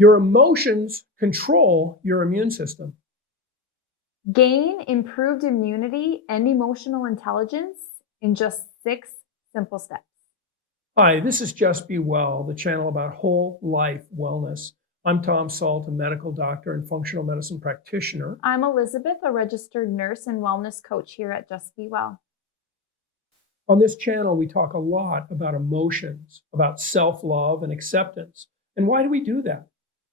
Your emotions control your immune system. Gain improved immunity and emotional intelligence in just 6 simple steps. Hi, this is Just Be Well, the channel about whole life wellness. I'm Tom Salt, a medical doctor and functional medicine practitioner. I'm Elizabeth, a registered nurse and wellness coach here at Just Be Well. On this channel, we talk a lot about emotions, about self-love and acceptance. And why do we do that?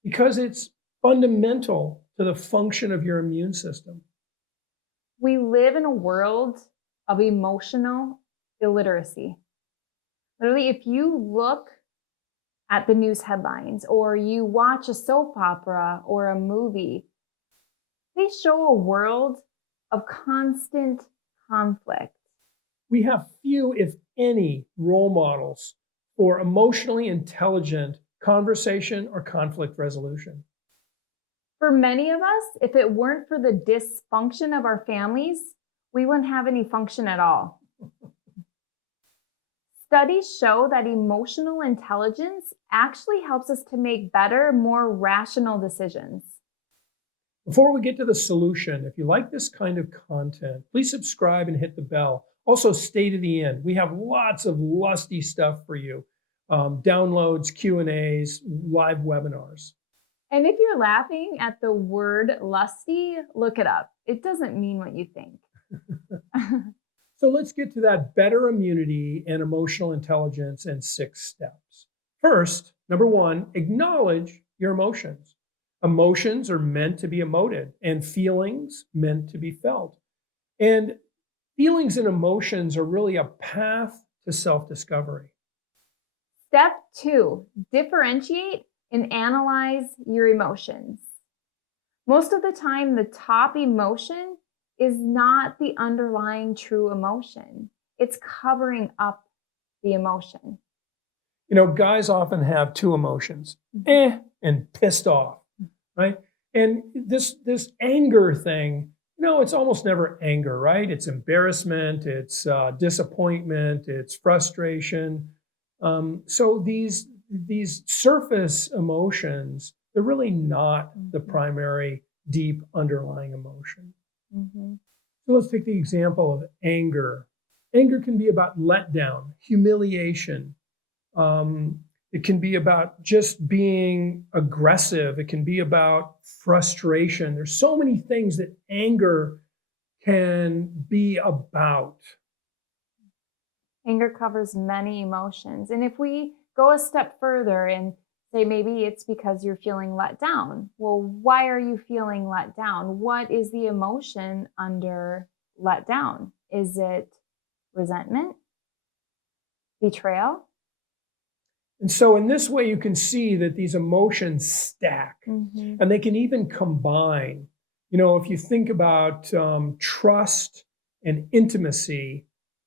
Because it's fundamental to the function of your immune system. We live in a world of emotional illiteracy. Literally, if you look at the news headlines or you watch a soap opera or a movie, they show a world of constant conflict. We have few, if any, role models for emotionally intelligent conversation or conflict resolution. For many of us, if it weren't for the dysfunction of our families, we wouldn't have any function at all. Studies show that emotional intelligence actually helps us to make better, more rational decisions. Before we get to the solution, if you like this kind of content, please subscribe and hit the bell. Also, stay to the end. We have lots of lusty stuff for you. Downloads, Q&As, live webinars. And if you're laughing at the word lusty, look it up. It doesn't mean what you think. So let's get to that better immunity and emotional intelligence in 6 steps. First, number 1, acknowledge your emotions. Emotions are meant to be emoted and feelings meant to be felt. And feelings and emotions are really a path to self-discovery. Step 2, differentiate and analyze your emotions. Most of the time, the top emotion is not the underlying true emotion. It's covering up the emotion. You know, guys often have 2 emotions, and pissed off, right? And this anger thing, it's almost never anger, right? It's embarrassment, it's disappointment, it's frustration. So these surface emotions, they're really not the primary deep underlying emotion. So let's take the example of anger. Anger can be about letdown, humiliation. It can be about just being aggressive. It can be about frustration. There's so many things that anger can be about. Anger covers many emotions. And if we go a step further and say maybe it's because you're feeling let down. Well, why are you feeling let down? What is the emotion under let down? Is it resentment? Betrayal? And so in this way, you can see that these emotions stack and they can even combine. If you think about trust and intimacy,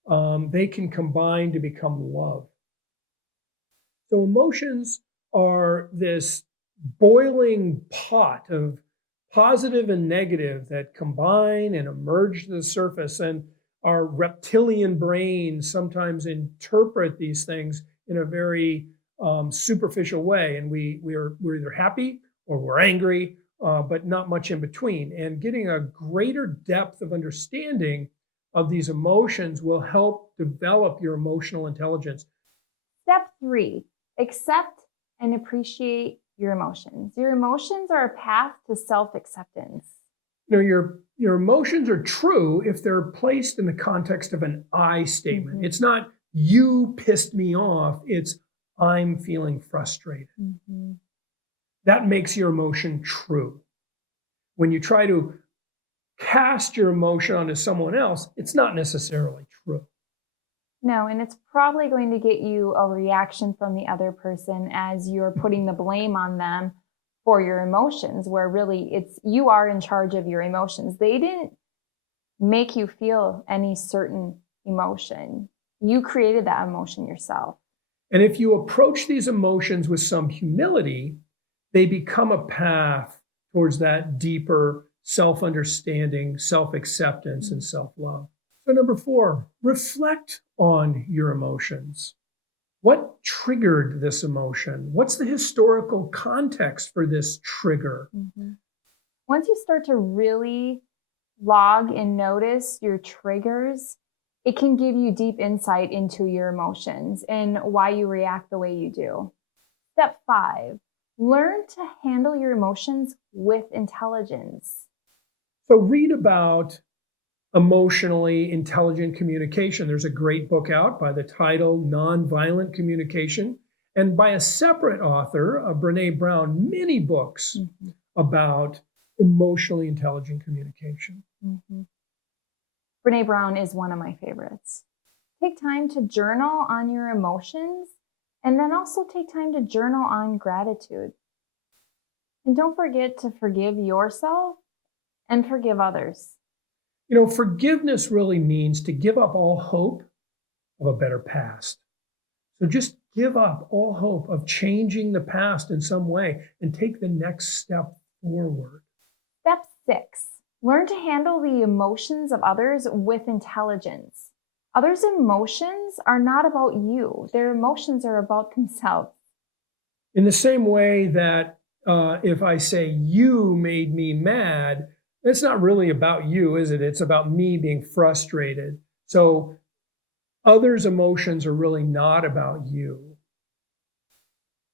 they can combine to become love. So emotions are this boiling pot of positive and negative that combine and emerge to the surface. And our reptilian brains sometimes interpret these things in a very superficial way. And we're either happy or we're angry, but not much in between. And getting a greater depth of understanding of these emotions will help develop your emotional intelligence. Step 3, accept and appreciate your emotions. Your emotions are a path to self-acceptance. Your emotions are true if they're placed in the context of an I statement. It's not you pissed me off, it's I'm feeling frustrated. That makes your emotion true. When you try to cast your emotion onto someone else, it's not necessarily true. No, and it's probably going to get you a reaction from the other person as you're putting the blame on them for your emotions, where really it's you are in charge of your emotions. They didn't make you feel any certain emotion. You created that emotion yourself. And if you approach these emotions with some humility, they become a path towards that deeper self-understanding, self-acceptance, and self-love. So number 4, reflect on your emotions. What triggered this emotion? What's the historical context for this trigger? Once you start to really log and notice your triggers, it can give you deep insight into your emotions and why you react the way you do. Step 5, learn to handle your emotions with intelligence. So read about emotionally intelligent communication. There's a great book out by the title Nonviolent Communication, and by a separate author, Brene Brown, many books about emotionally intelligent communication. Brene Brown is one of my favorites. Take time to journal on your emotions, and then also take time to journal on gratitude. And don't forget to forgive yourself and forgive others. You know, forgiveness really means to give up all hope of a better past. So just give up all hope of changing the past in some way and take the next step forward. Step 6, learn to handle the emotions of others with intelligence. Others' emotions are not about you. Their emotions are about themselves. In the same way that if I say you made me mad, it's not really about you, is it? It's about me being frustrated. So others' emotions are really not about you.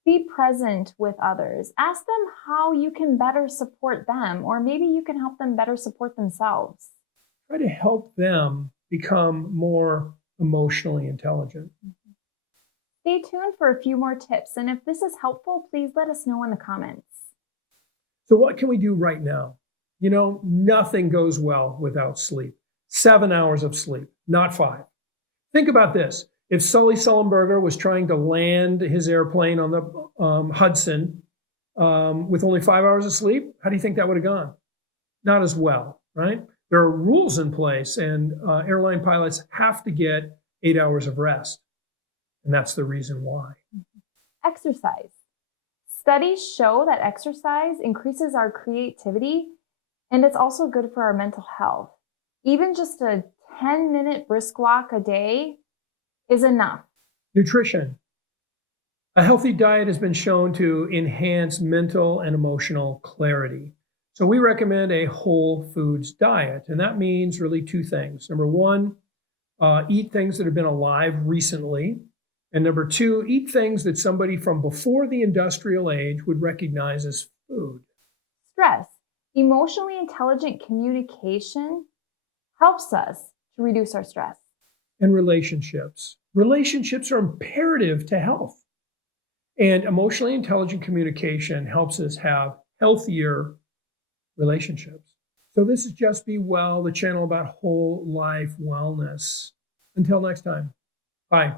Be present with others. Ask them how you can better support them, or maybe you can help them better support themselves. Try to help them become more emotionally intelligent. Stay tuned for a few more tips, and if this is helpful, please let us know in the comments. So what can we do right now? You know, nothing goes well without sleep. 7 hours of sleep, not 5. Think about this. If Sully Sullenberger was trying to land his airplane on the Hudson with only 5 hours of sleep, how do you think that would have gone? Not as well, right? There are rules in place, and airline pilots have to get 8 hours of rest. And that's the reason why. Exercise. Studies show that exercise increases our creativity, and it's also good for our mental health. Even just a 10-minute brisk walk a day is enough. Nutrition. A healthy diet has been shown to enhance mental and emotional clarity. So we recommend a whole foods diet, and that means really 2 things. Number 1, eat things that have been alive recently. And number 2, eat things that somebody from before the industrial age would recognize as food. Stress. Emotionally intelligent communication helps us to reduce our stress. And relationships. Relationships are imperative to health. And emotionally intelligent communication helps us have healthier relationships. So this is Just Be Well, the channel about whole life wellness. Until next time, bye.